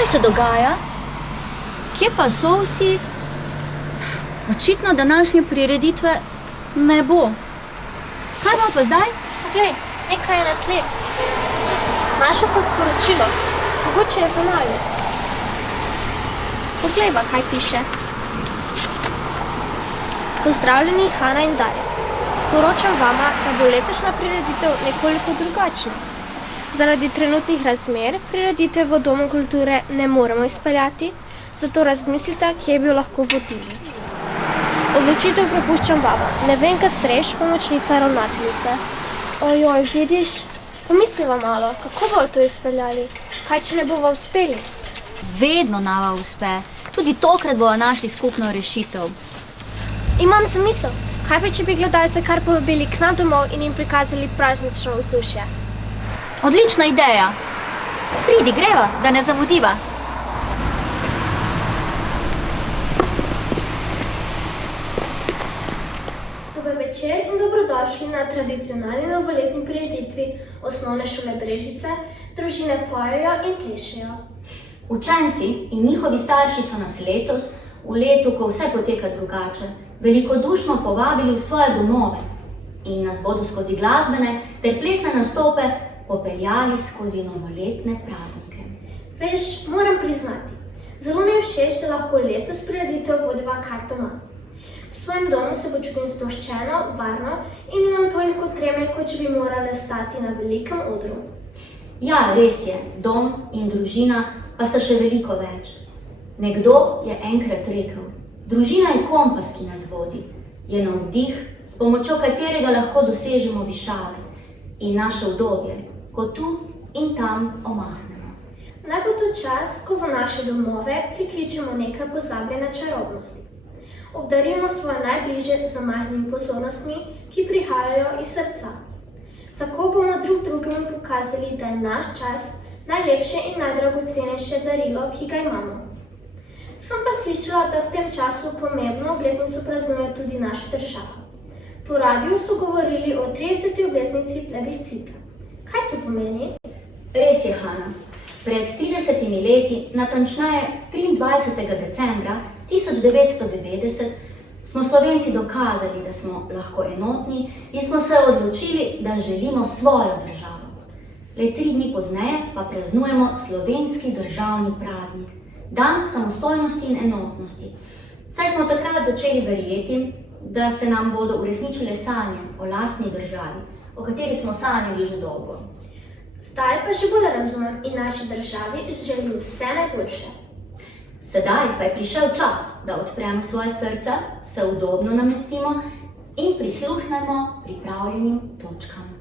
Kaj se dogaja? Kje pa so vsi? Očitno današnje prireditve ne bo. Kaj bo pa zdaj? Poglej, nekaj je na tleh. Našel sem sporočilo. Mogoče je za naju. Poglej pa, kaj piše. Pozdravljeni, Hana in Darja. Sporočam vama, da bo letošnja prireditev nekoliko drugačna. Zaradi trenutnih razmer prireditve v Domu kulture ne moremo izpeljati, zato razmislite, kje bi jo lahko vodili. Odločitev prepuščam vama. Ne vem, kaj sreš, pomočnica ravnateljice. Ojoj, vidiš? Pomisliva malo, kako bojo to izpeljali? Kaj, če ne bova uspeli? Vedno nama uspe. Tudi tokrat bojo našli skupno rešitev. Imam zamisel. Kaj pa, če bi gledalce kar povabili k nam domov in jim prikazali praznično vzdušje? Odlična ideja. Pridi, greva, da ne zamudiva. Dober večer in dobrodošli na tradicionalni novoletni prireditvi Osnovne šole Brežice. Družine pojejo in plešejo. Učenci in njihovi starši so nas letos, v letu, ko vse poteka drugače, velikodušno povabili v svoje domove in nas bodo skozi glasbene ter plesne nastope popeljali skozi novoletne praznike. Veš, moram priznati, zelo mi je všeč, da lahko letos prireditev vodiva kar doma. V svojem domu se počutim sproščeno, varno in nimam toliko treme, kot če bi morala stati na velikem odru. Ja, res je, dom in družina pa sta še veliko več. Nekdo je enkrat rekel, družina je kompas, ki nas vodi, je navdih, s pomočjo katerega lahko dosežemo višave in naše udobje, ko tu in tam omahnemo. Naj bo to čas, ko v naše domove prikličemo nekaj pozabljene čarobnosti. Obdarimo svoje najbližje z majhnimi pozornostmi, ki prihajajo iz srca. Tako bomo drug drugemu pokazali, da je naš čas najlepše in najdragocenejše darilo, ki ga imamo. Sem pa slišala, da v tem času pomembno obletnico praznuje tudi naša država. Po radiju so govorili o 30. obletnici plebiscita. Kaj to pomeni? Res je, Hana. Pred 30 leti, natančneje 23. decembra 1990, smo Slovenci dokazali, da smo lahko enotni in smo se odločili, da želimo svojo državo. Le 3 dni pozneje pa praznujemo slovenski državni praznik, dan samostojnosti in enotnosti. Saj smo takrat začeli verjeti, da se nam bodo uresničile sanje o lastni državi, o kateri smo sanjali že dolgo. Zdaj pa že bolj razumem in naši državi želim vse najboljše. Sedaj pa je prišel čas, da odpremo svoje srca, se udobno namestimo in prisluhnemo pripravljenim točkam.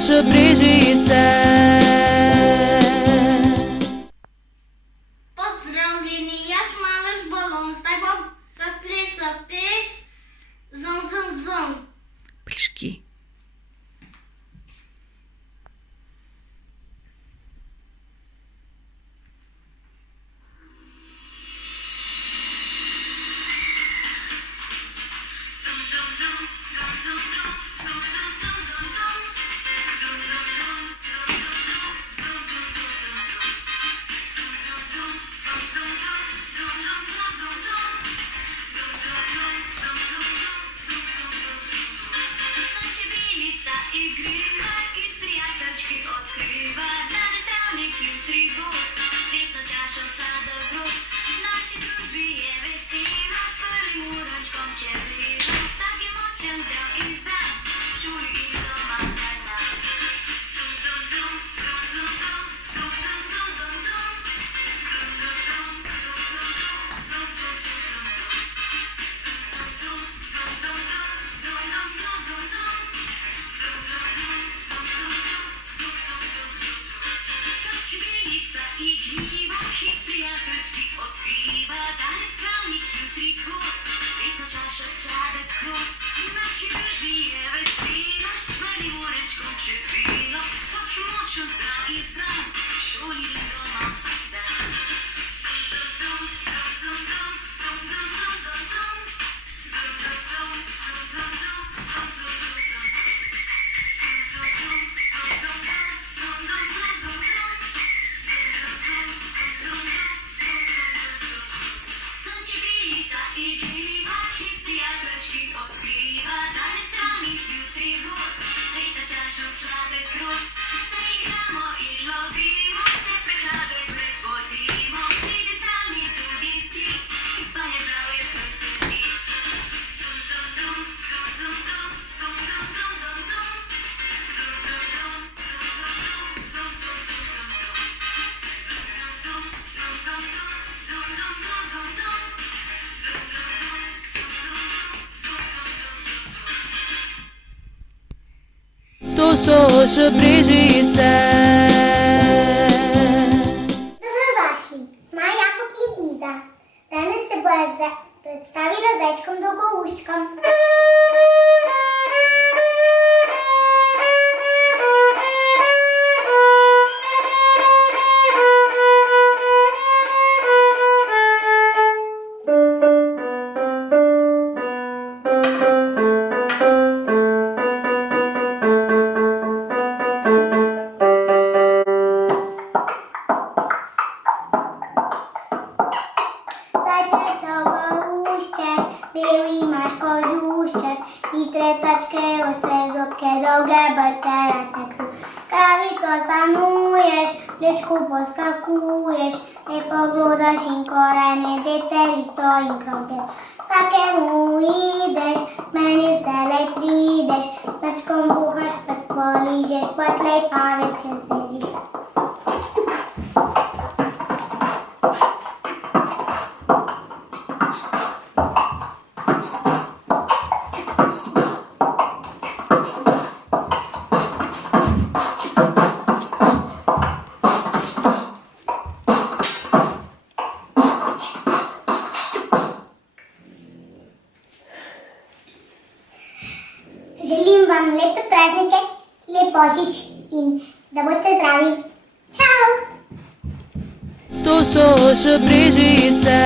še brežice. Pozdravljeni, jaz Malež balon, zdaj bom zaplesal ples, zum, zum, zum. Pleški. To so še brežice. Dobrodošli, smo Jakob in Iza. Danes se bojo predstavila zajčkom dolgouščkom. Zajček dolgoušček, bil imaš kožušček, hitre tačke, ostre zobke, dolge brke, ratek so. Kravico stanuješ, mlečku poskakuješ, lepo glodaš in korene, deterico in krompir. Vsakemu ideš, meni vselej prideš, mečkom buhaš, pa spoližeš, potlej pa vesel zbežiš. Želim vam lepe praznike, lep božič in da boste zdravi. Čau! To so še brežice.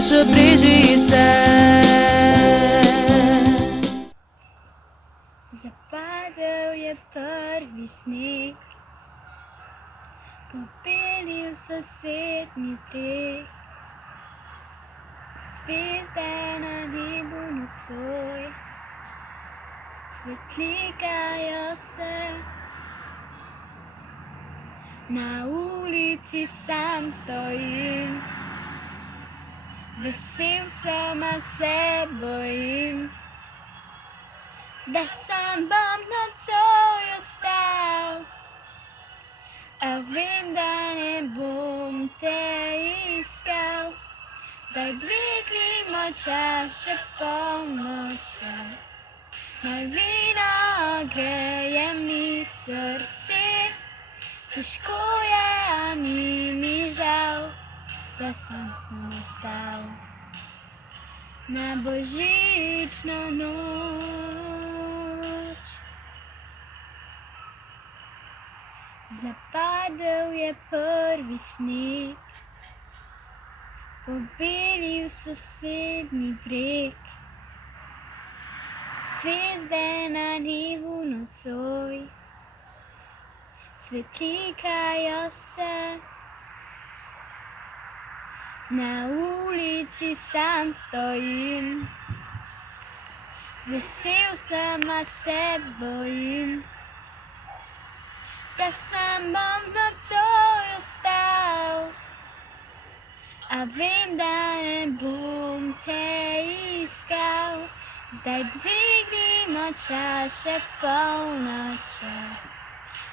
še brežice. Zapadel je prvi sneg, popelil sosednji breg, zvezde na nebu nocoj svetlikajo se. Na ulici sam stojim, vesel sem, a se bojim, da sam bom nocoj ostal, a vem, da ne bom te iskal. Zdaj dvignimo čaše polnoče, naj vino greje mi srce. Težko je, a ni mi žal, da sem ostal na božično noč. Zapadel je prvi sneg, pobelil sosednji breg, zvezde na nebu nocoj svetlikajo se. Na ulici sam stojim, vesel sem, a se bojim, da sam bom nocoj ostal, a vem, da ne bom te iskal. Zdaj dvignimo čaše polnoče,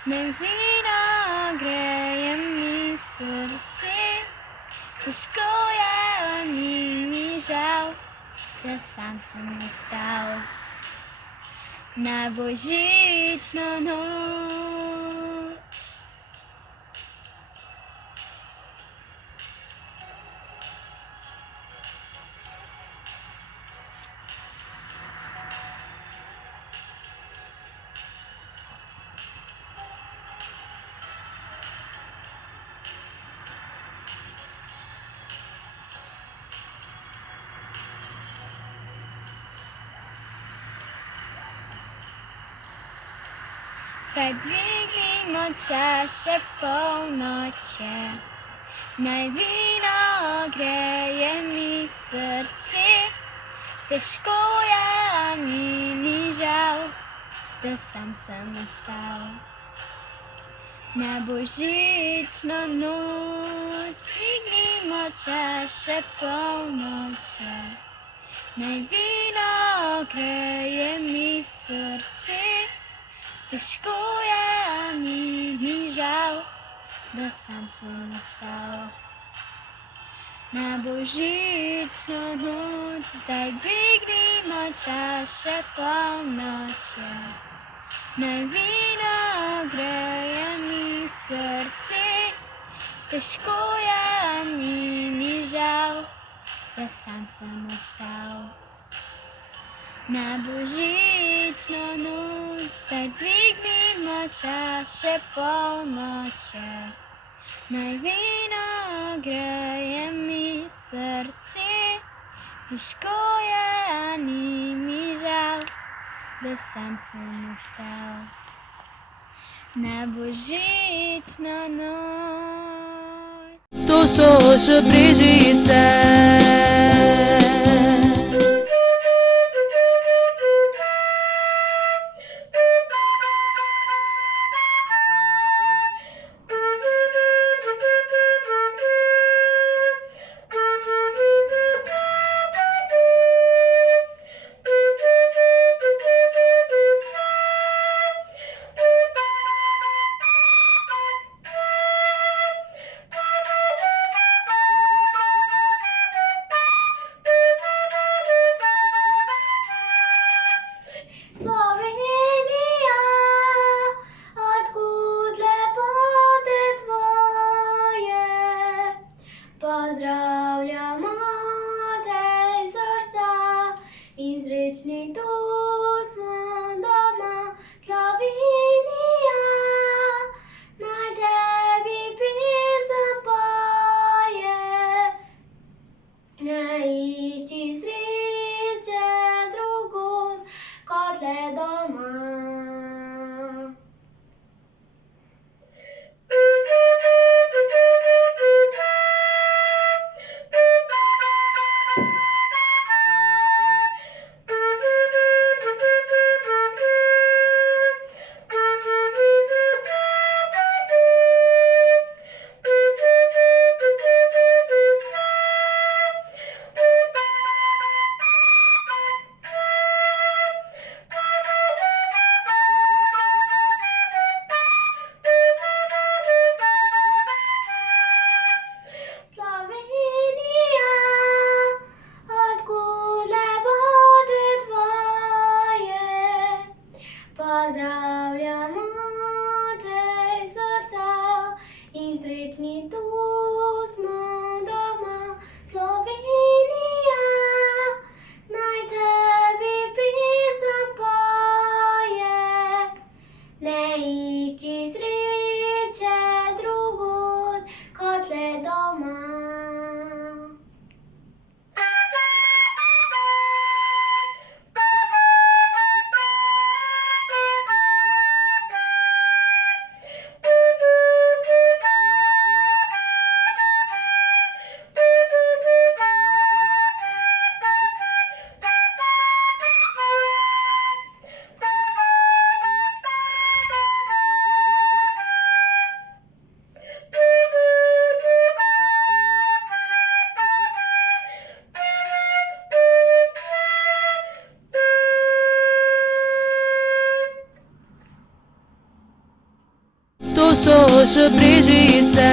naj vino greje mi srce. Težko je, a ni mi žal, da sam sem ostal na božično noč. Zdaj dvignimo čaše polnoče, naj vino greje mi srce. Težko je, a ni mi žal, da sam sem ostal na božično noč. Dvignimo čaše polnoče, naj vino greje mi srce. Težko je, a ni mi žal, da sam sem ostal na božično noč. Zdaj dvignimo čaše polnoče, naj vino greje mi srce. Težko je, a ni mi žal, da sam sem ostal na božično noč. Zdaj dvignimo čaše polnoče, naj vino greje mi srce. Težko je, a ni mi žal, da sam sem ostal na božično noč. To so še brežice. srečni, tu smo doma, Slovenija, naj tebi pesem poje, ne išči sreče drugod kot le doma. To so še Brežice.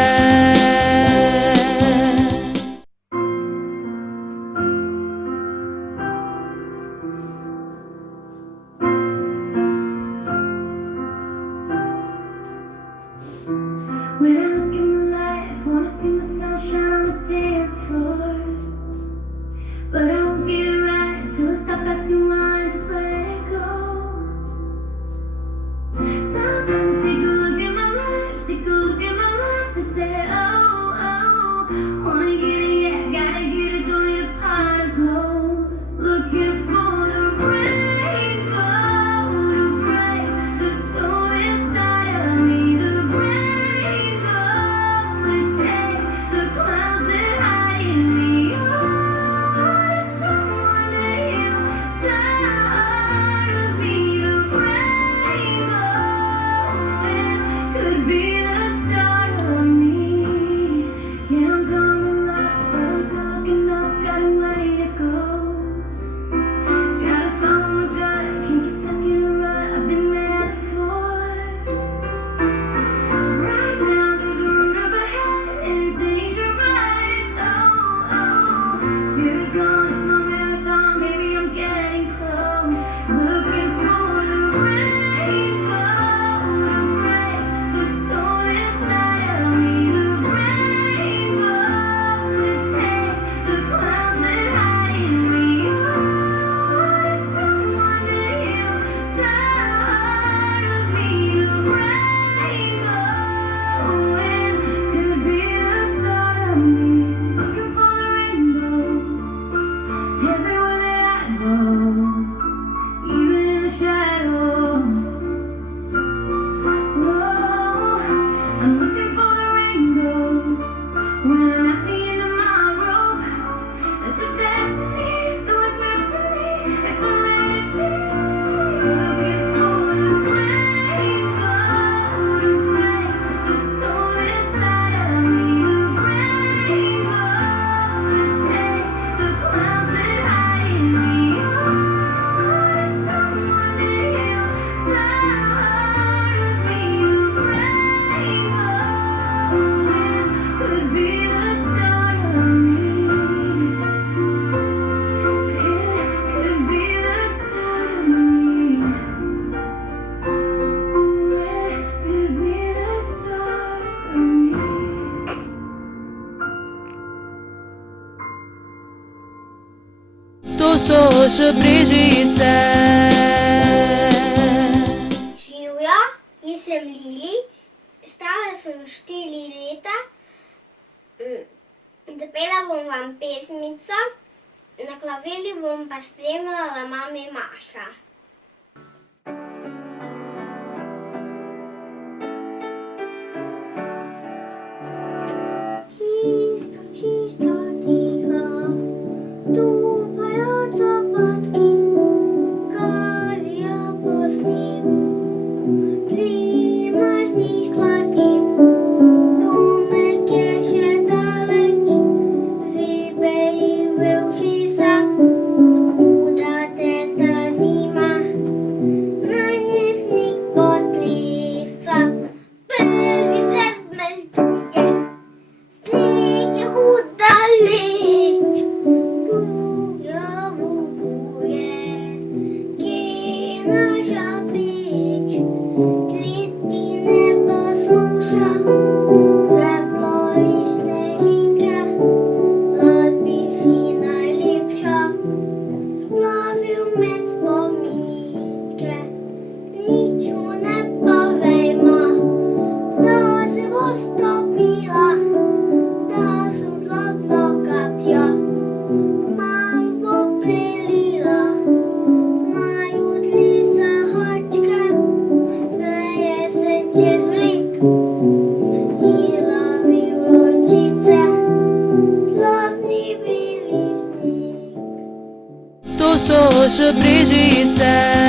When I look in the light, wanna see myself shine on the dance floor. But I won't get it right till I stop asking why and just let it go. Sometimes I take a look at my life, and say, oh, oh, wanna get it, yeah, gotta get it, don't need a pot of gold. Looking for the rainbow to break the soul inside of me, the rainbow to take the clouds that hide in me. Oh, someone to heal the heart of me, the rainbow could be the start of me. Yeah, I'm done a lot, but I'm still looking up, got a way to go. Gotta follow my gut, can't get stuck in a rut, I've been there before. Right now there's a road up ahead and it's dangerous. Oh, oh, fear is gone, it's my marathon, baby, I'm getting close. Looking for the rainbow to break the soul inside of me, the rainbow to take the clouds that hide in me. Oh, someone to heal the heart of me, the rainbow could be the start of me. Looking for the rainbow everywhere that I go, even in the shadows. Whoa, I'm looking for the rainbow when I'm at the end of my rope. There's a destiny that was meant for me if I let it be. Looking for the rainbow to break the soul inside of me, the rainbow to take the clouds that hide in me. Oh, someone to heal the heart of me, the rainbow could be the start of me. It could be the start of me. It could be the start of me. To so še Brežice. Živjo, jaz sem Lili, stara sem 4 leta. Zapela bom vam pesmico, na klavirju bom pa spremljala mami Maša. Čisto, čisto tiho, stupajo copatki, kazijo po snegu, tli majhnih skladki. Domek je še daleč, zibe jih v ušesa, huda teta zima 是Brigitte.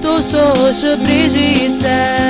Tu sos Brigitte.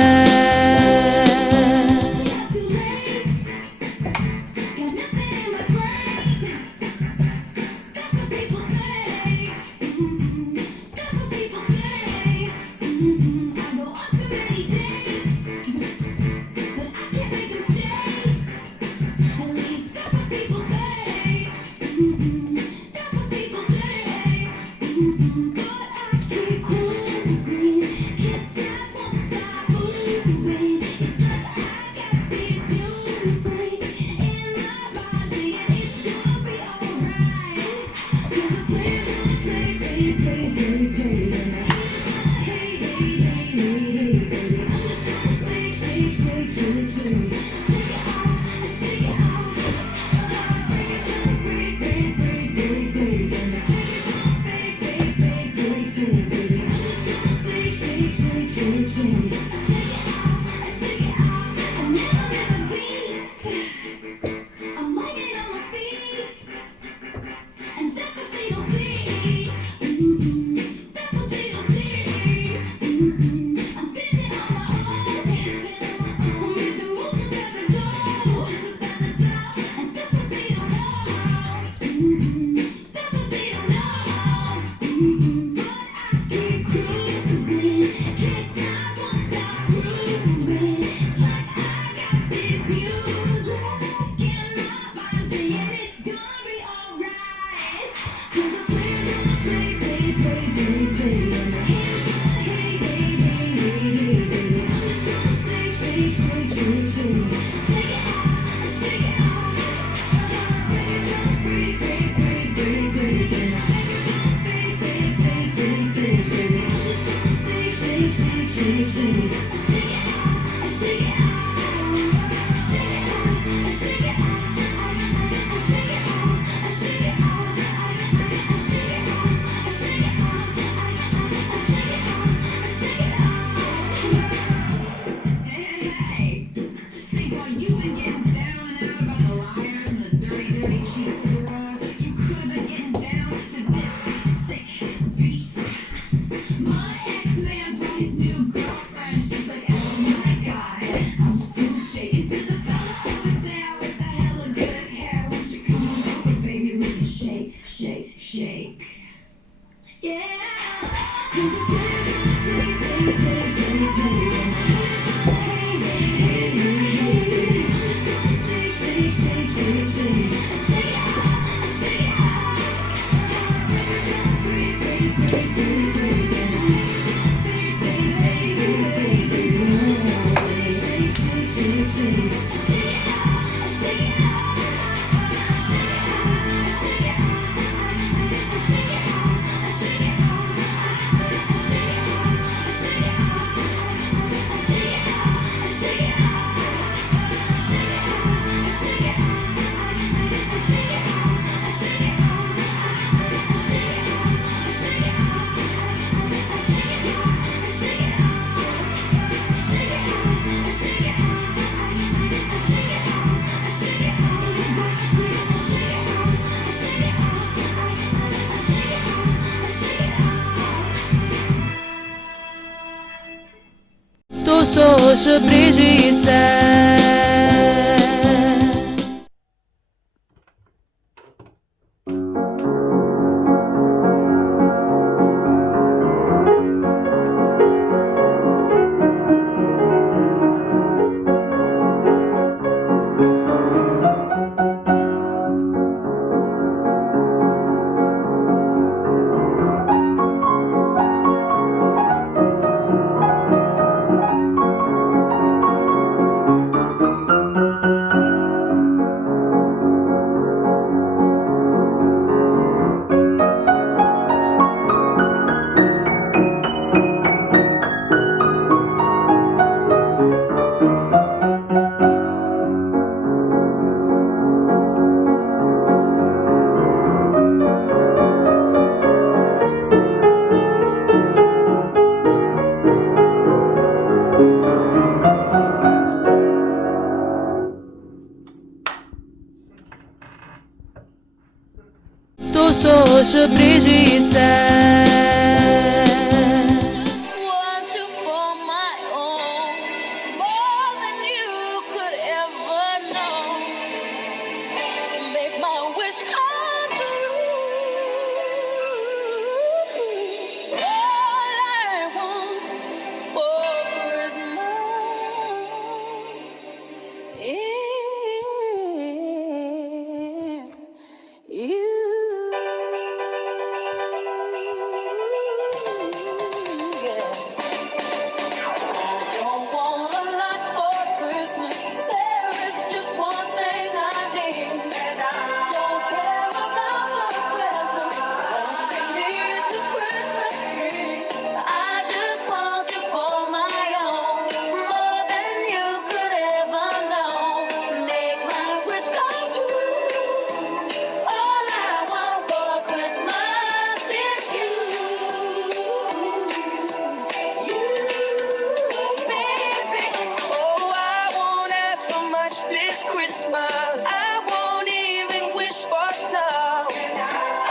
Tu sos Brigitte. so še bližice. Want you for my own, more than you could ever know. Make my wish come true. All I want for Christmas is you. Yeah. Don't want a lot for Christmas. There is just one thing I need. Don't care about the presents underneath the Christmas tree. I just want you for my own, more than you could ever know. Make my wish come true. All I want for Christmas is you. Baby, oh, I won't ask for much this Christmas. I won't even wish for snow.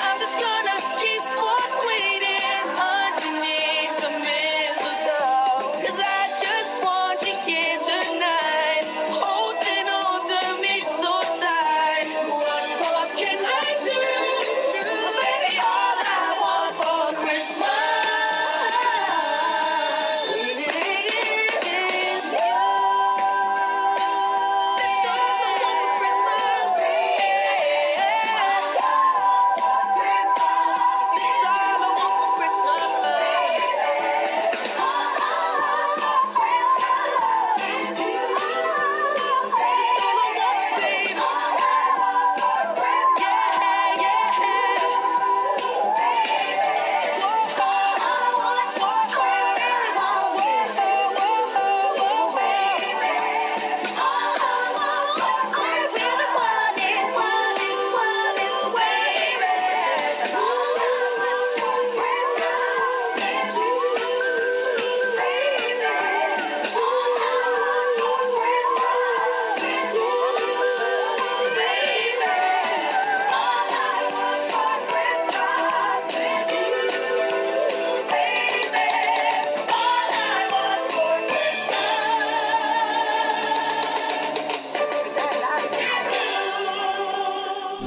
I'm just gonna keep on waiting underneath the mistletoe. 'Cause I just want you here tonight, holding on to me so tight. What more can I do? Baby, all I want for Christmas is you. That's all I want for Christmas. That's all I want for Christmas.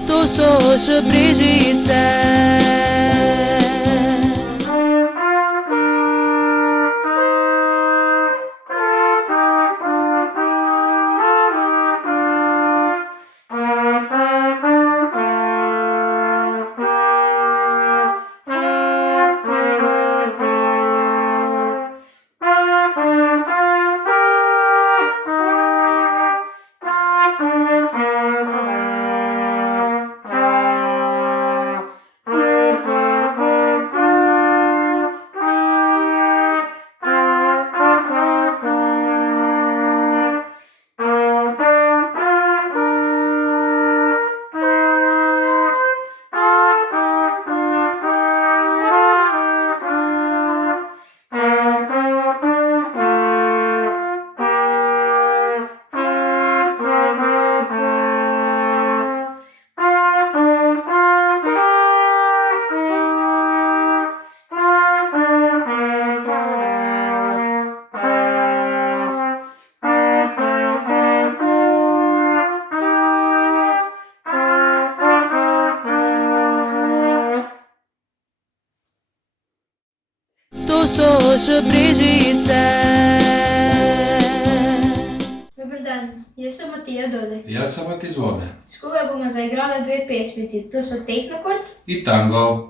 To so še bližice. To so še bližice. Dober dan, jaz sem Matija Dodek. Jaz sem od Zvone. Skupaj bomo zaigrali dve pesmici. To so Tehnokord I tango.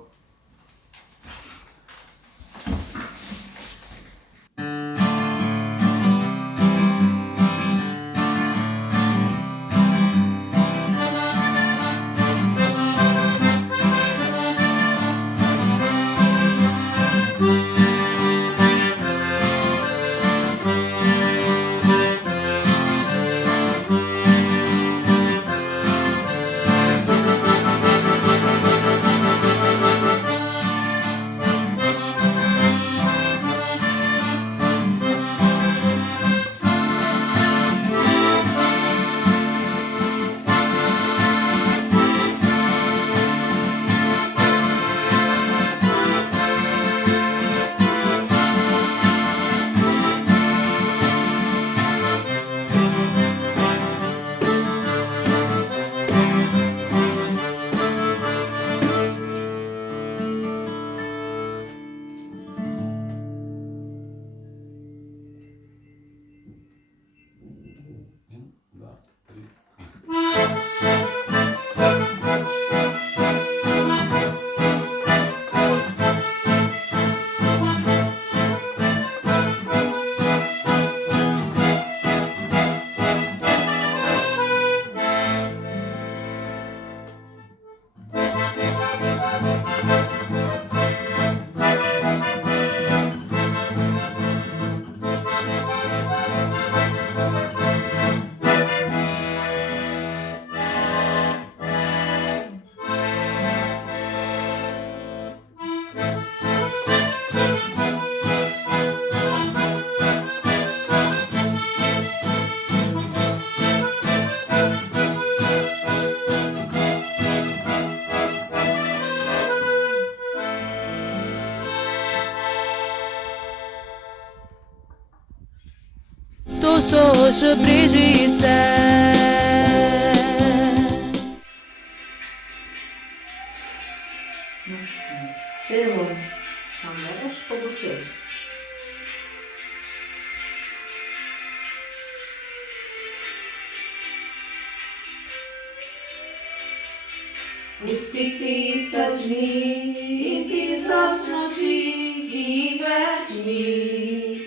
to so še Brežice. Evo, tam verješ, pa boš čel. Pustih tisoč dni in tisoč noči in več dni,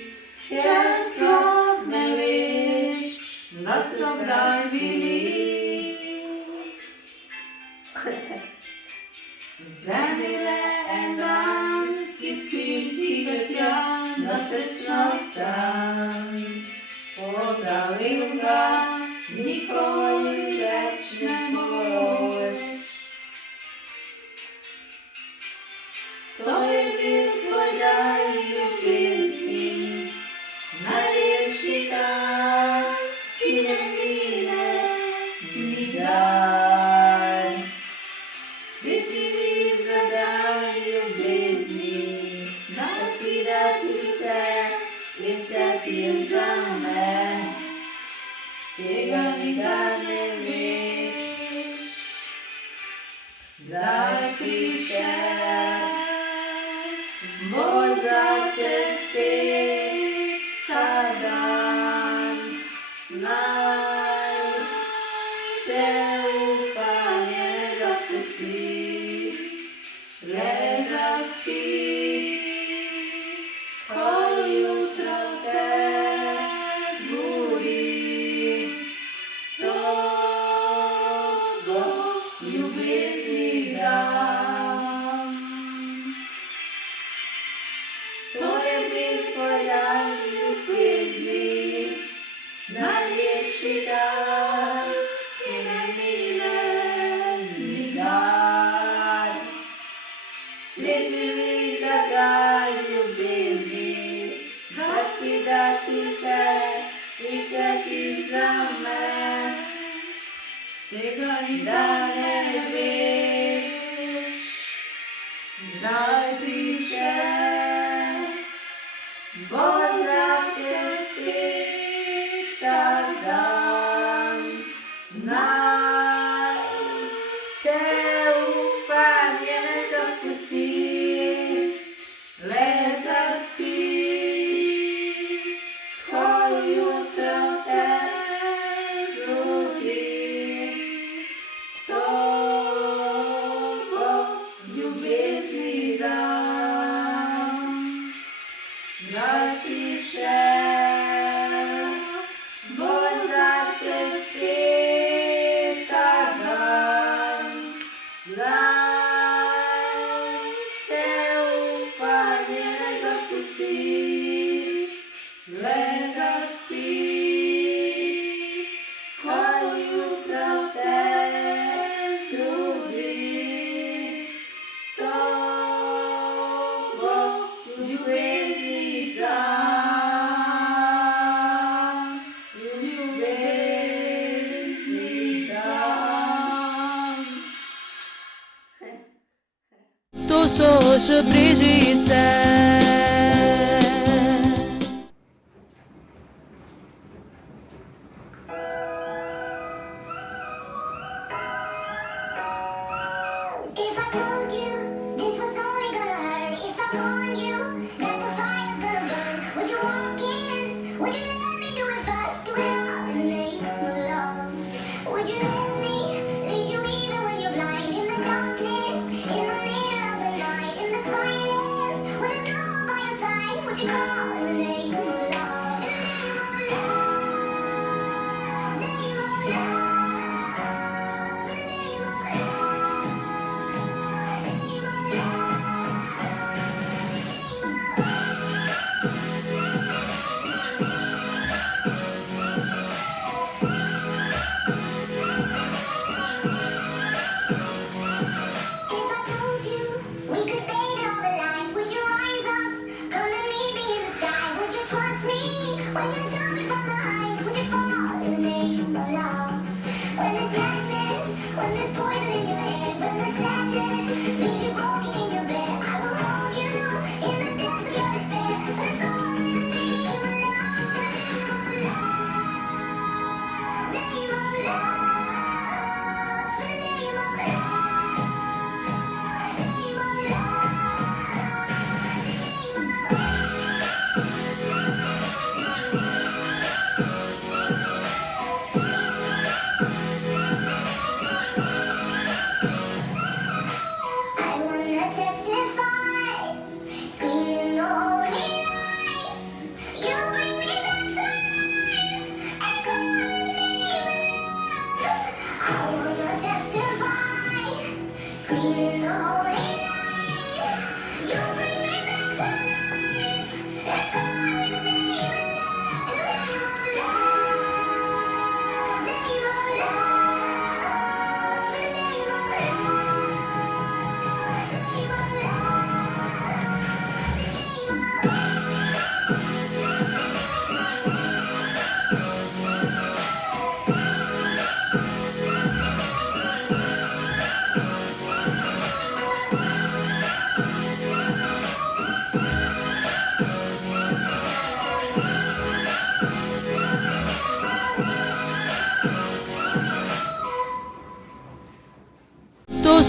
če sploh ne veš, da so kdaj bili. Zemlji le en dan, ki spiš tja, da srečno vstan. Pozabil ga, nikoli več ne boš. To je bil tvoj dar ljubezni, najlepši dar, ki ne mine nikdar. Svet živi za dar ljubezni, napidati vse in vse ti je zame. Tega nikdar ne veš, kdaj prišel. Moj zate spet ta dan, naj te upanje ne zapusti, le zaspi, ko jutro te zbudi. To bo ljubezni dan. To je bil tvoj dar ljubezni, najlepši dar, ki ne mine nikdar. Svet živi za dar ljubezni, dati vse in vse ti zame. Tega nikdar ne veš, kdaj prišel. Bo zate spet ta dan, naj te upanje ne zapusti, le zaspi, ko jutro te zbudi. To bo ljubezni dan. Kdaj prišel, bo zate spet ta dan, naj te upanje ne zapusti, le zaspi, ko jutro te zbudi. To bo ljubezni dan, ljubezni dan. To so še Brežice. If I told you this was only gonna hurt, if I warned you that the fire's gonna burn, would you walk in? Would you let me do it first? Do it all in the name of love. Would you let me lead you even when you're blind? In the darkness, in the middle of the night, in the silence, when there's no one by your side, would you call in the name of love? In the name of love, name of love.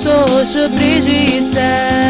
so是Brigitte.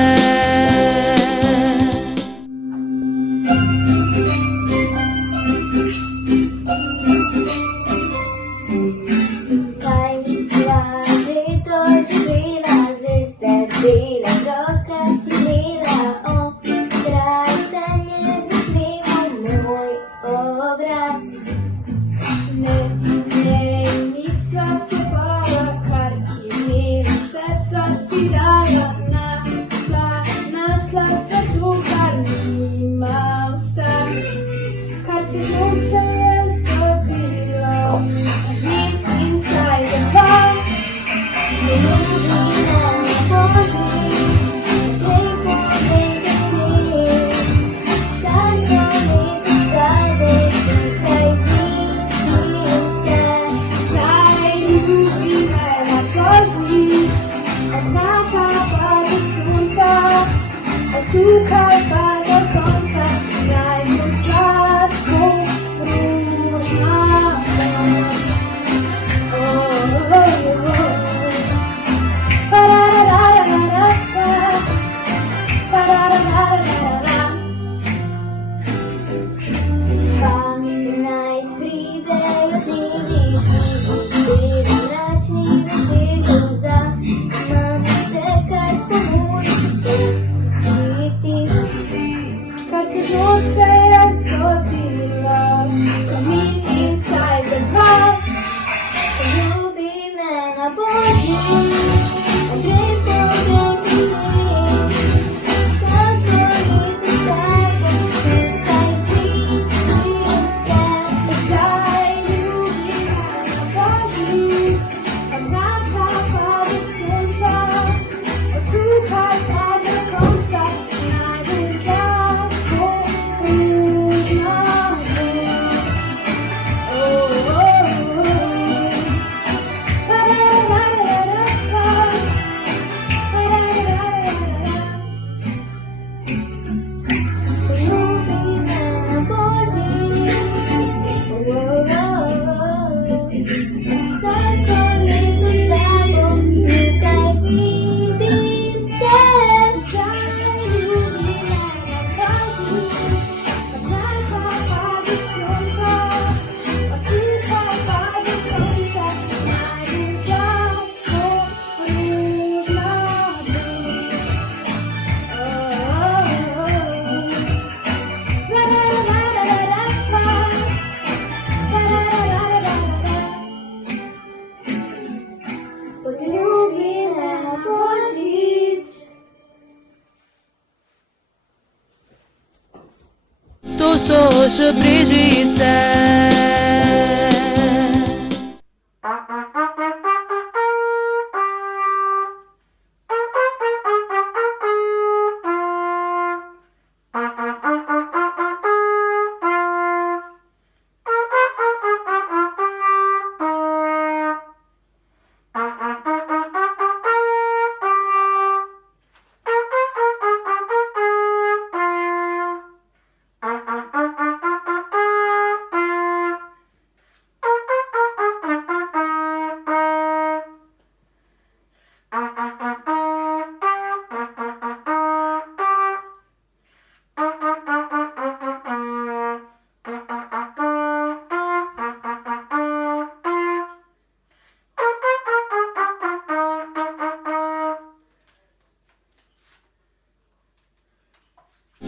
Tu so是Brigitte.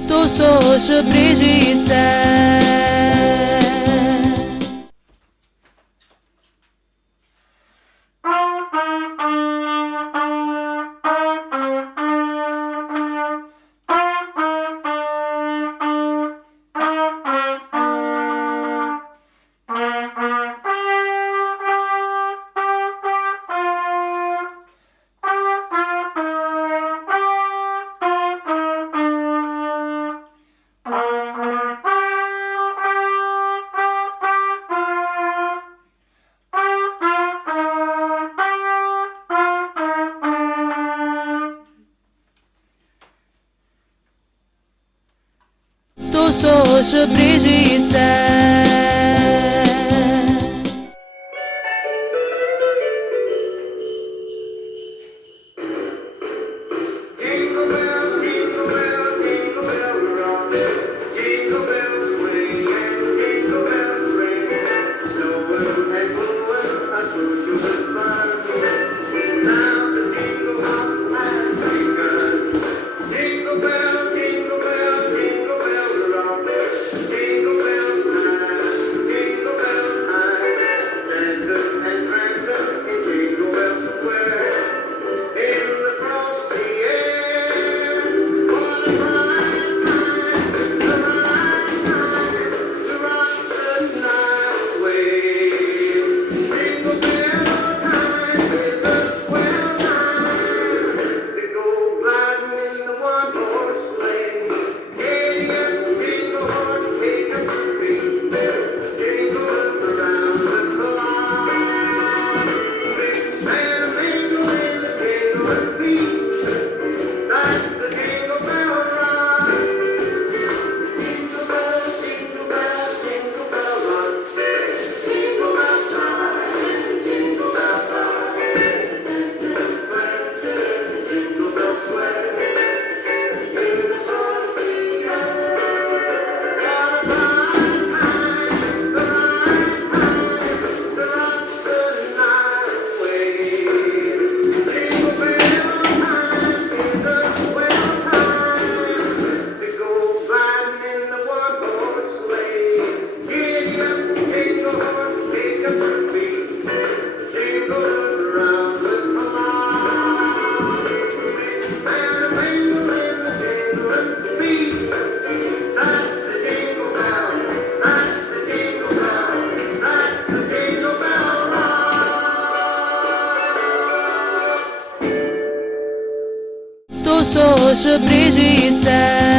Tu so是Brigitte. Tu so是Brigitte. so Brigitte.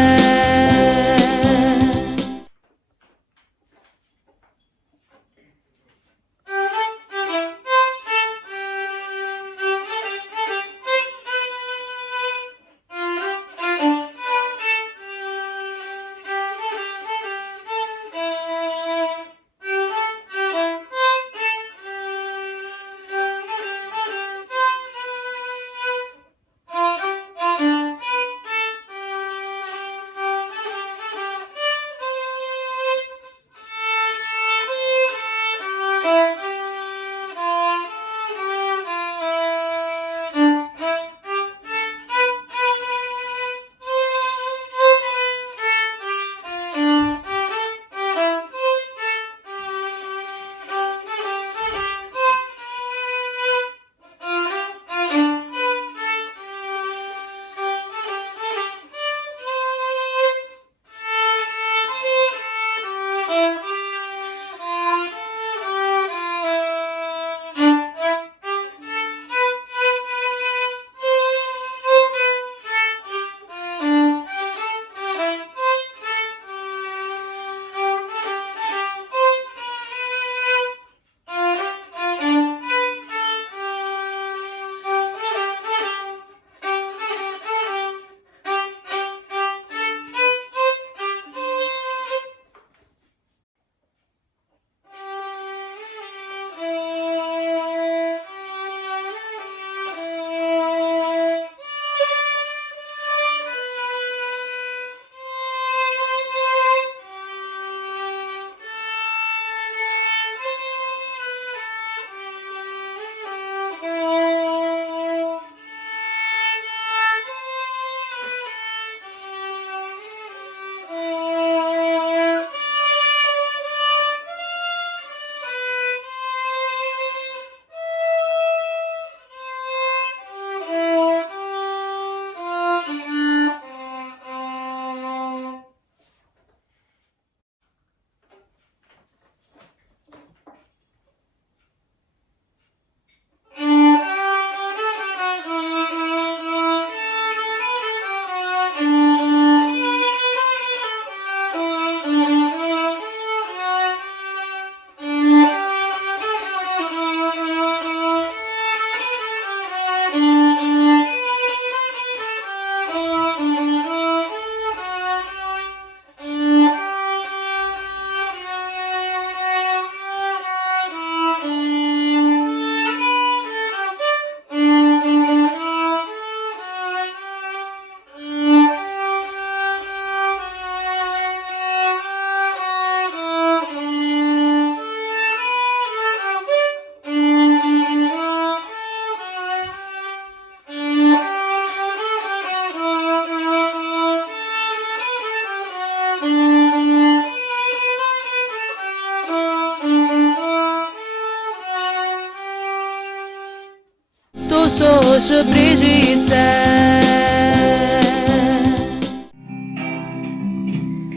so Brigitte.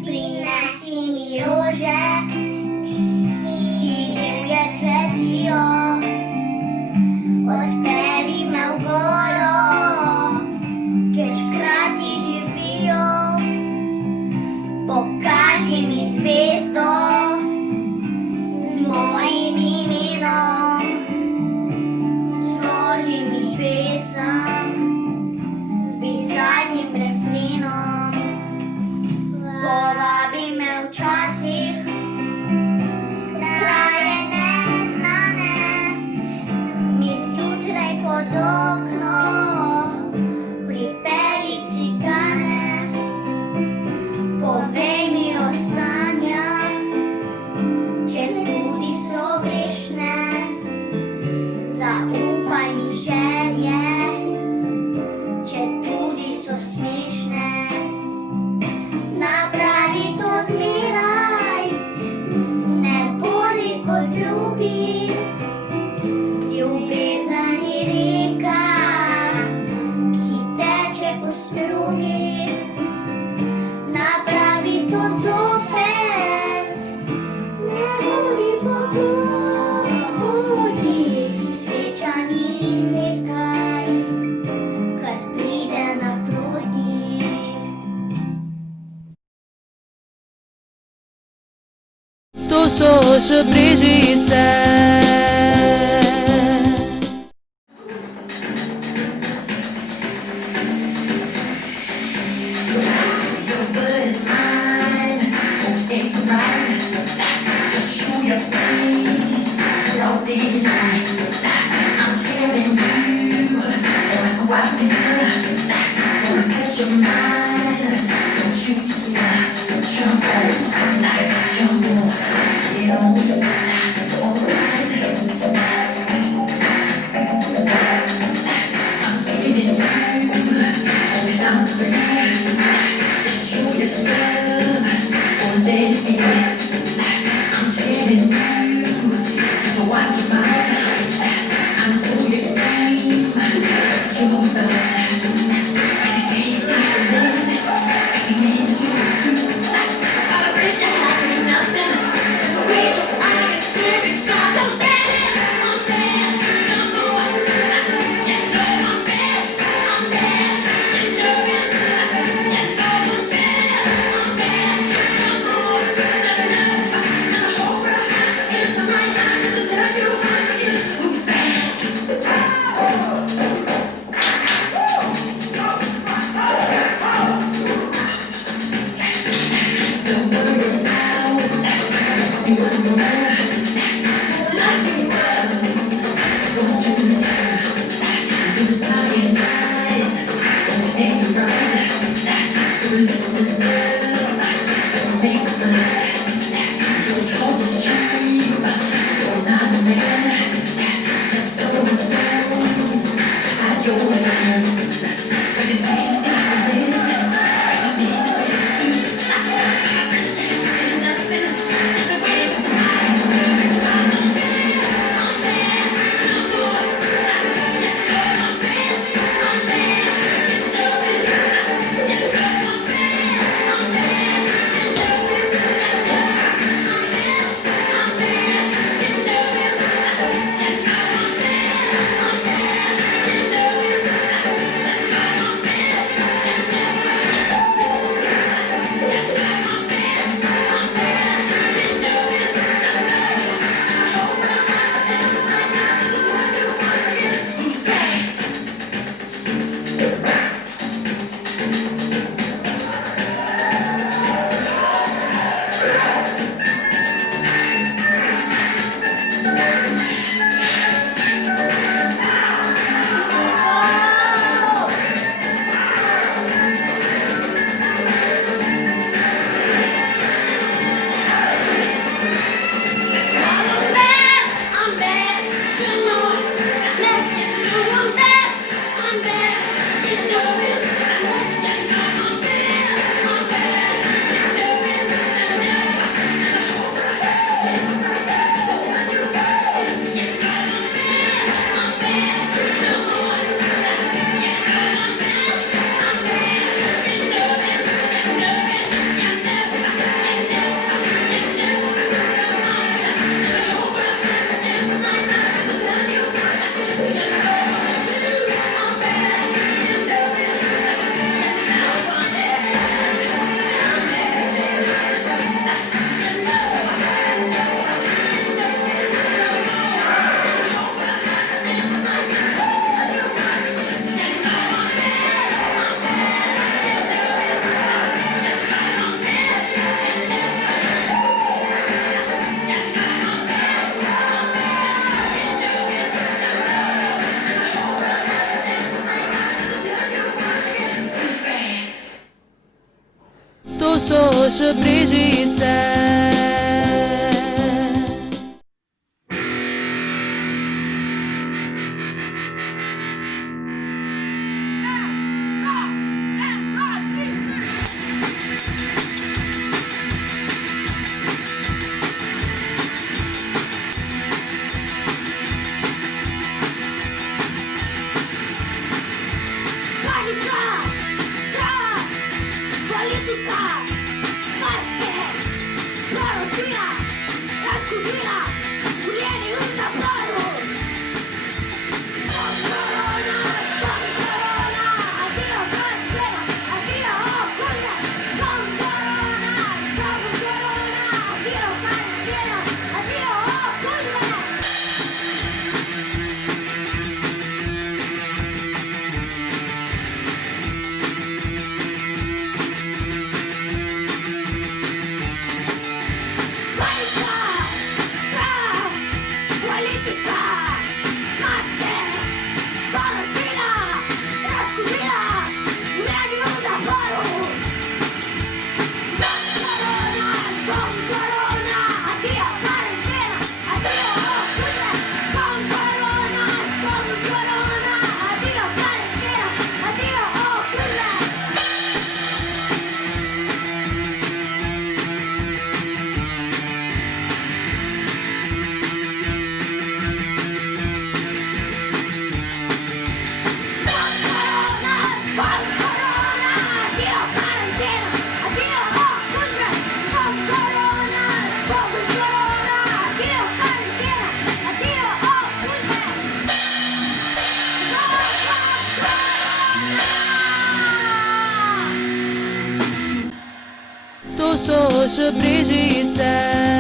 Prinesi mi rože, ki divje cvetijo, odpeli me v goro, kjer škrati živijo. Pokaži mi zvezdo z mojim imenom, zloži mi pesem so Brigitte. so Brigitte. Политика, баскет, 是Brigitte.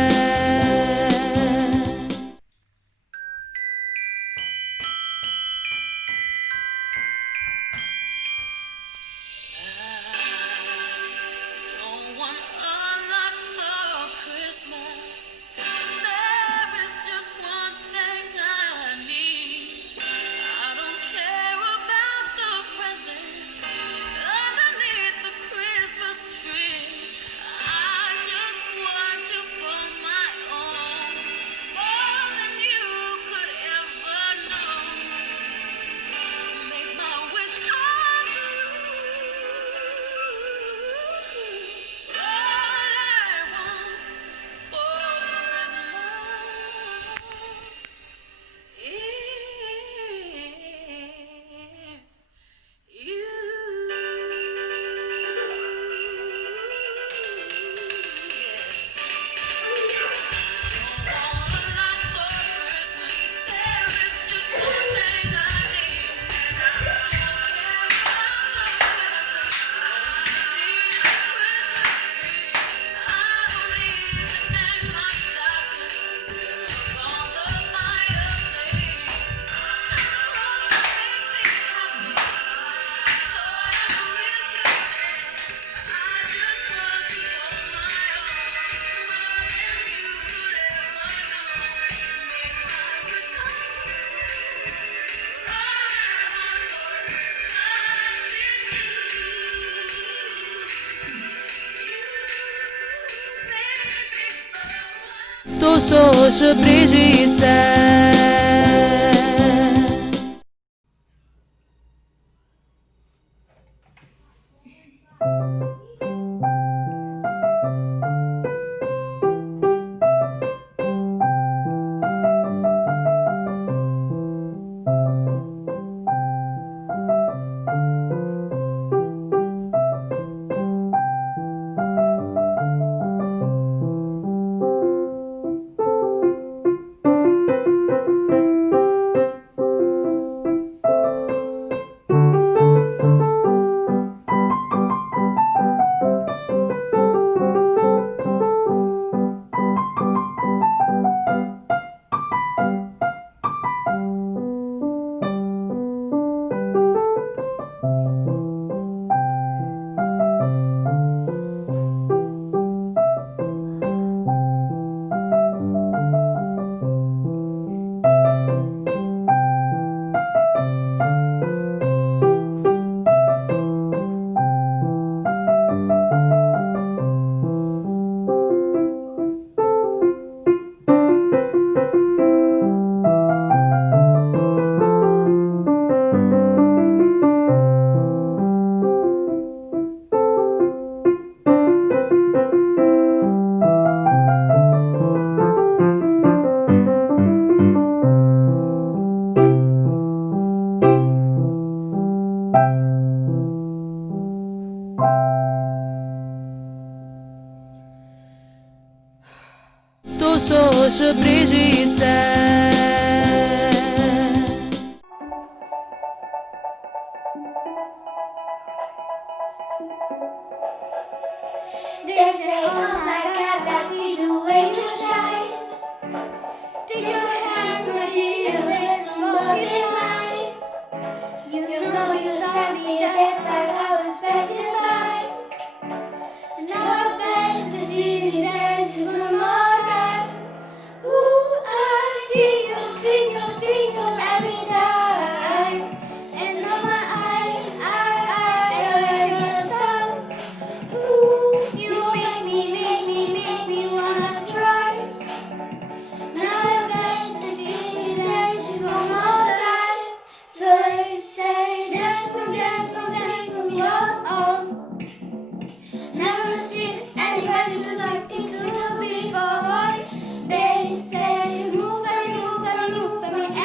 Tout ça是Brigitte. Tout ça是Brigitte. They say, oh my God, I see the way you shine. Take your hand, my dear, let's walk in line. You know you stopped me dead while I was passing by. And now I'm back to see dances one more time. Ooh, I see you every time. And on my I never stop. Ooh, you make me wanna try. Now I'm back to see dances one more time. So they say dance from me, oh. Never seen anybody do like things you do before. They say move and move and move and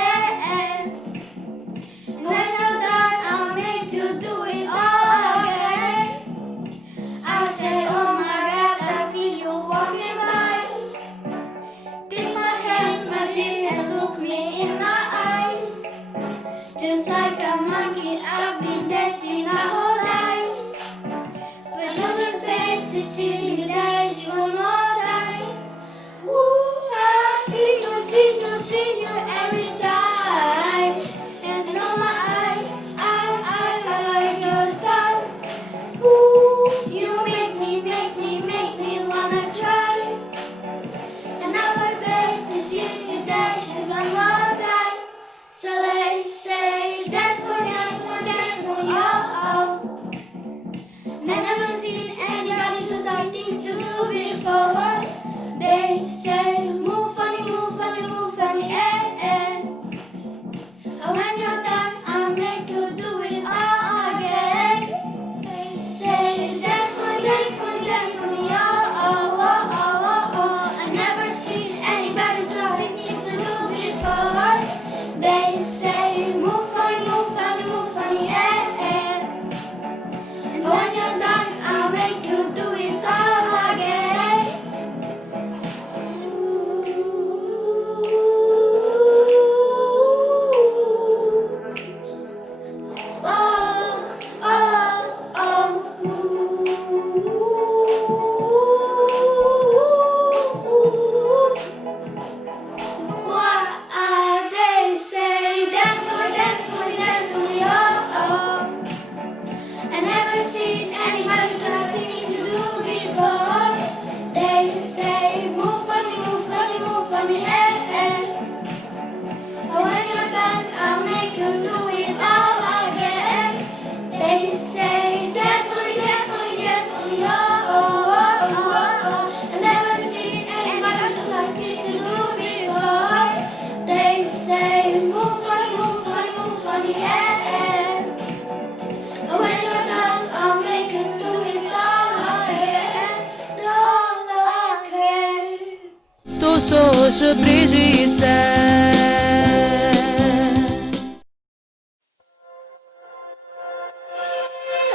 so še brežice.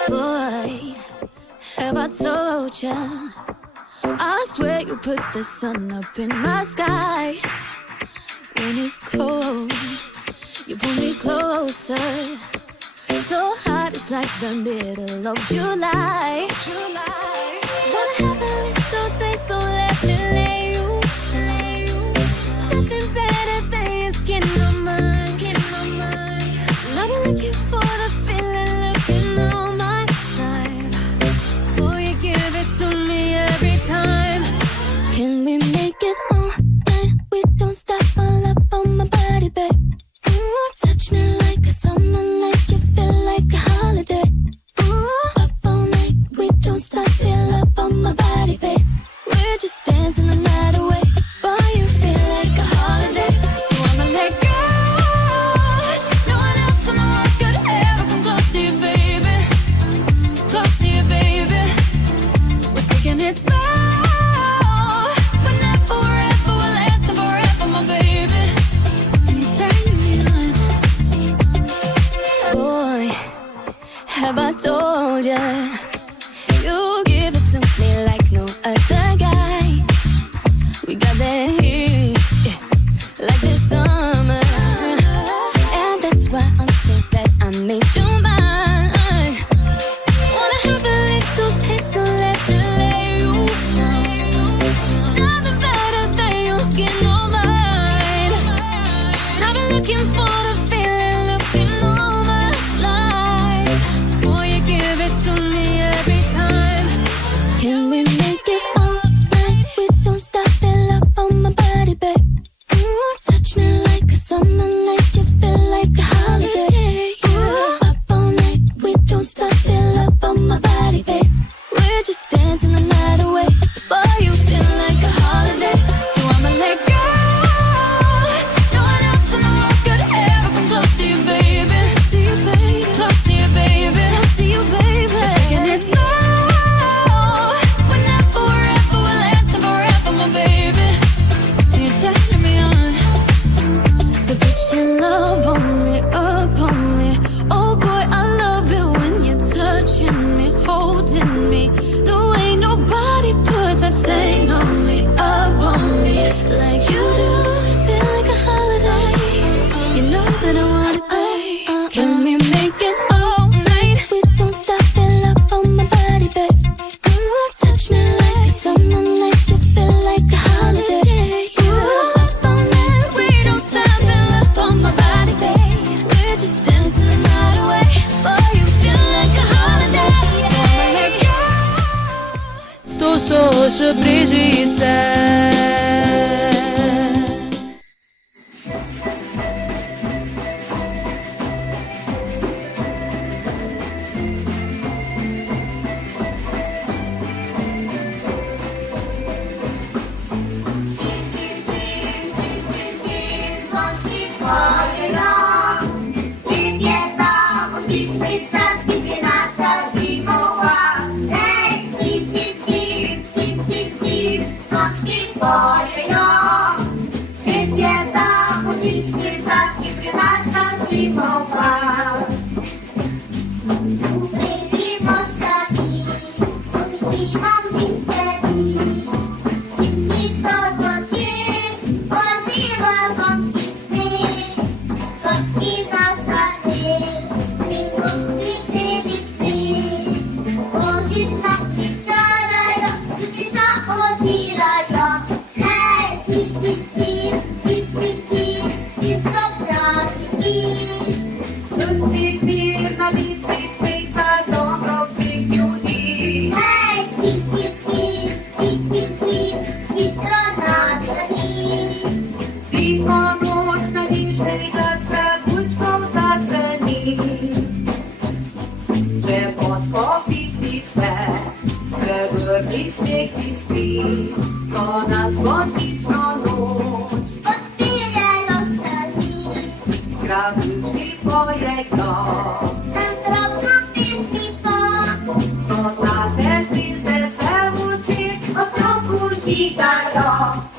Boy, have I told ya? I swear you put the sun up in my sky. When it's cold, you pull me closer. So hot, it's like the middle of July. Wanna have a little taste, so let me lay you. Nothing better than your skin on mine. And I've been looking for the feeling, looking all my life. Will you give it to me every time? Can we make it all night? We don't stop, all up on my body, babe. Ooh, touch me like a summer night, you feel like a holiday. Ooh, up all night, we don't stop, feel up on my body, babe. We're just dancing the night away, boy, you feel like a holiday. So I'ma let go. No one else in the world could ever come close to you, baby. Close to you, baby. We're taking it slow. We're not forever, we're lasting forever, my baby. You turn me on. Boy, have I told ya? You give it to me like no other guy. We got that heat, yeah, like this summer. And that's why I'm so glad I made you mine. Wanna have a little taste, so let me lay you down. Nothing better than your skin on mine. And I've been looking for the feeling, looking all my life. Boy, you give it to me every time. Can we make it all night? We don't stop, fill up on my body, babe. Ooh, touch me like a summer night, you feel like a holiday. Ooh, up all night, we don't stop, fill up on my body, babe. We're just dancing the night away, boy, you feel like a holiday. So I'ma let go. No one else in the world could ever come close to you, baby. Close to you, baby. Close to you, baby. Close to you, baby. Taking it slow. We're not forever, we're lasting forever, my baby. You're turning me on. So put your love on me, up on me. Oh boy, I love it when you're touching me, holding me. No, ain't nobody put that thing on me, up on me, like you do. Feel like a holiday. You know that I want it, babe. Can we make it all night? We don't stop, fill up on my body, babe. Ooh, touch me like a summer night, you feel like a holiday. Ooh, up all night, we don't stop, fill up on my body, babe. We're just dancing the night away, boy, you feel like a holiday. So I'ma let go. To so še brežice.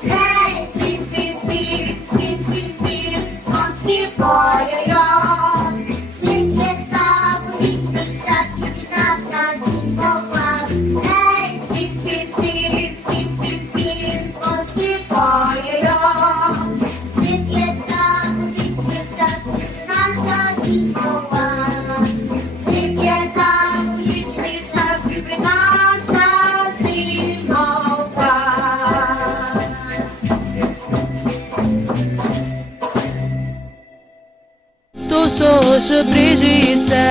Hey, so še Brežice.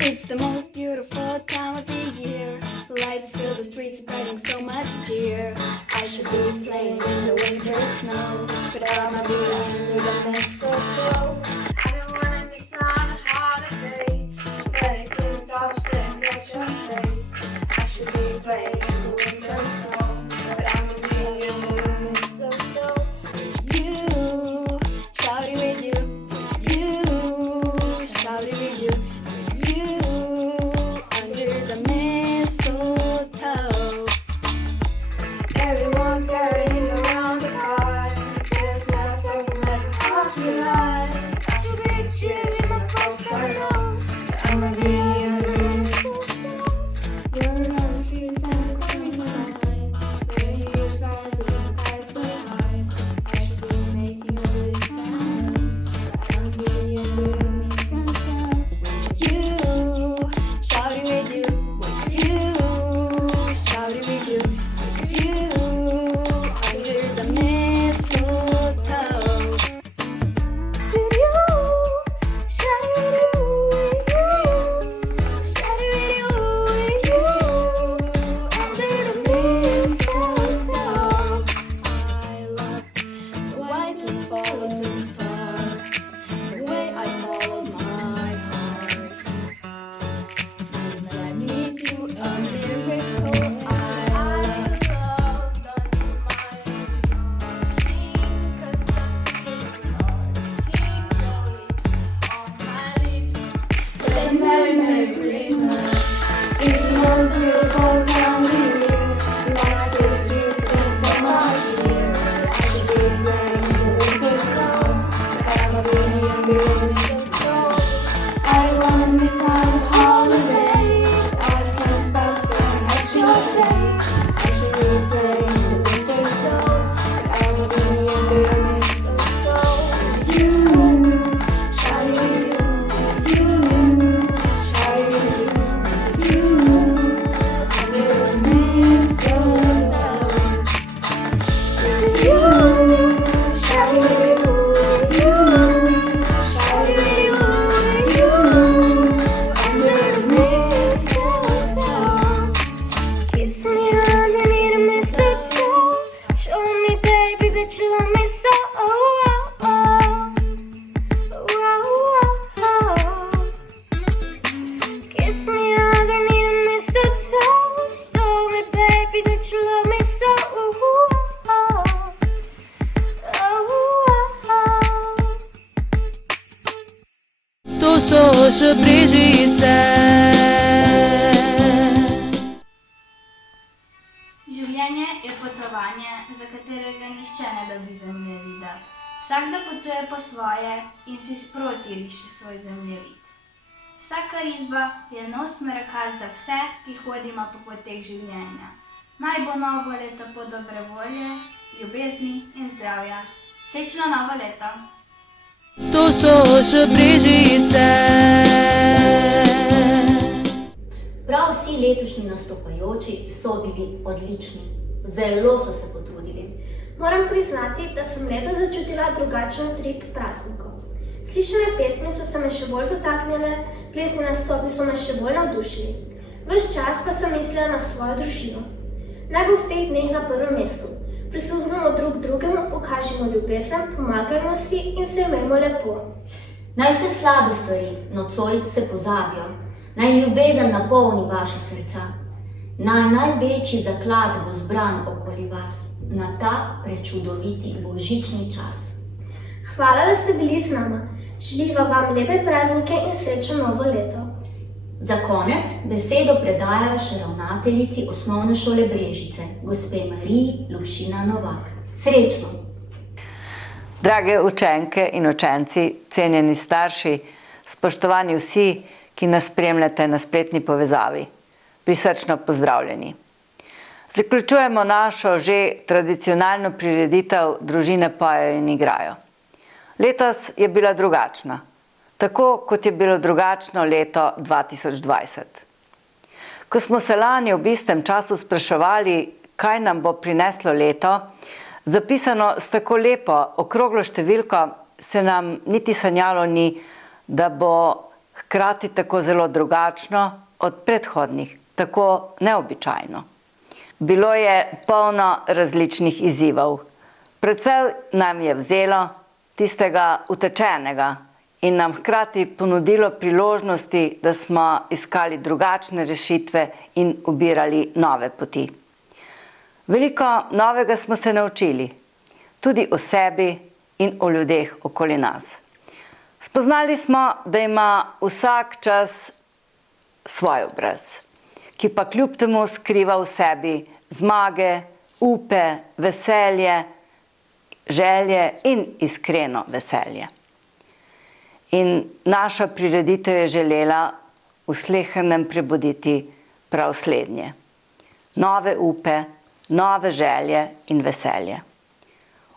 It's the most beautiful time of the year. Lights fill the streets, spreading so much cheer. I should be playing in the winter snow, but I'ma be under the mistletoe. I don't wanna miss on a holiday, but it couldn't stop staring at your face. I should be playing in the winter snow, but I'ma be under the mistletoe. With you, shouty with you, with you, shouty with you. Everyone's gathering around the fire. There's nothing like a hockey line. I should be cheering my folks right now. I'ma be under the mistletoe. You're not feeling something mine. When you're starting to sky so high, I should be making a list down. I'ma be under the mistletoe. You, shouting with you, you, shouting with you. To so še Brežice. Življenje je potovanje, za katerega nihče ne dobi zemljevida. Vsakdo potuje po svoje in si sproti riši svoj zemljevid. Vsaka risba je nov smerokat za vse, ki hodimo po poteh življenja. Naj bo novo leto po dobre volje, ljubezni in zdravja. Srečno novo leto! To so še Brežice. Prav vsi letošnji nastopajoči so bili odlični. Zelo so se potrudili. Moram priznati, da sem letos začutila drugačen utrip praznikov. Slišane pesmi so se me še bolj dotaknile, plesni nastopi so me še bolj navdušili. Ves čas pa sem mislila na svojo družino. Naj bo v teh dneh na prvem mestu. Prisluhnimo drug drugemu, pokažimo ljubezen, pomagajmo si in se imejmo lepo. Naj vse slabe stvari nocoj se pozabijo. Naj ljubezen napolni vaše srca. Naj največji zaklad bo zbran okoli vas na ta prečudoviti božični čas. Hvala, da ste bili z nama. Želiva vam lepe praznike in srečno novo leto. Za konec besedo predajajo še ravnateljici Osnovne šole Brežice, gospe Mariji Lupšina Novak. Srečno! Drage učenke in učenci, cenjeni starši, spoštovani vsi, ki nas spremljate na spletni povezavi, prisrčno pozdravljeni. Zaključujemo našo že tradicionalno prireditev Družine pojejo in igrajo. Letos je bila drugačna, tako kot je bilo drugačno leto 2020. Ko smo se lani ob istem času spraševali, kaj nam bo prineslo leto, zapisano s tako lepo okroglo številko, se nam niti sanjalo ni, da bo hkrati tako zelo drugačno od predhodnih, tako neobičajno. Bilo je polno različnih izzivov. Predvsem nam je vzelo tistega utečenega in nam hkrati ponudilo priložnosti, da smo iskali drugačne rešitve in ubirali nove poti. Veliko novega smo se naučili, tudi o sebi in o ljudeh okoli nas. Spoznali smo, da ima vsak čas svoj obraz, ki pa kljub temu skriva v sebi zmage, upe, veselje, želje in iskreno veselje. In naša prireditev je želela v slehernem prebuditi prav slednje. Nove upe, nove želje in veselje.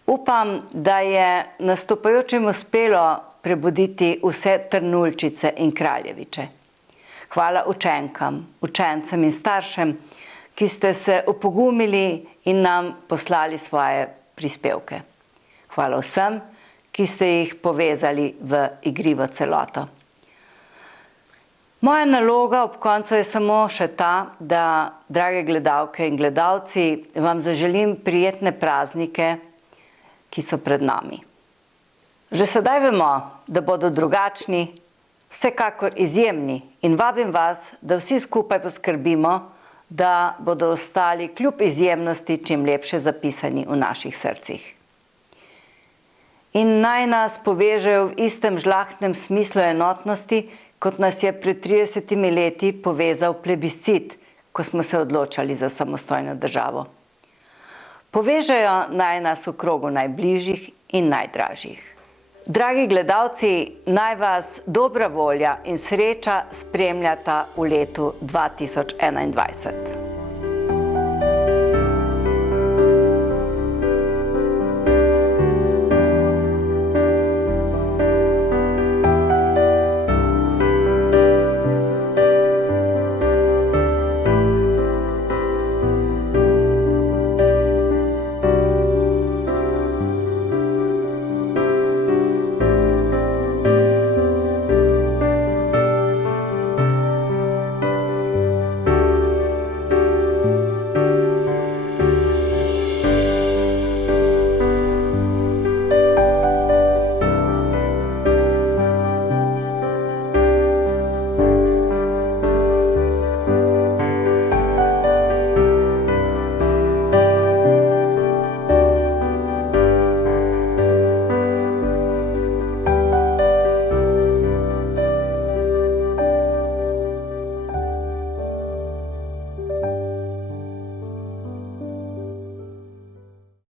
Upam, da je nastopajočim uspelo prebuditi vse Trnuljčice in Kraljeviče. Hvala učenkam, učencem in staršem, ki ste se opogumili in nam poslali svoje prispevke. Hvala vsem, ki ste jih povezali v igrivo celoto. Moja naloga ob koncu je samo še ta, da, drage gledalke in gledalci, vam zaželim prijetne praznike, ki so pred nami. Že sedaj vemo, da bodo drugačni, vsekakor izjemni in vabim vas, da vsi skupaj poskrbimo, da bodo ostali kljub izjemnosti čim lepše zapisani v naših srcih. In naj nas povežejo v istem žlahtnem smislu enotnosti, kot nas je pred 30 leti povezal plebiscit, ko smo se odločali za samostojno državo. Povežejo naj nas v krogu najbližjih in najdražjih. Dragi gledalci, naj vas dobra volja in sreča spremljata v letu 2021.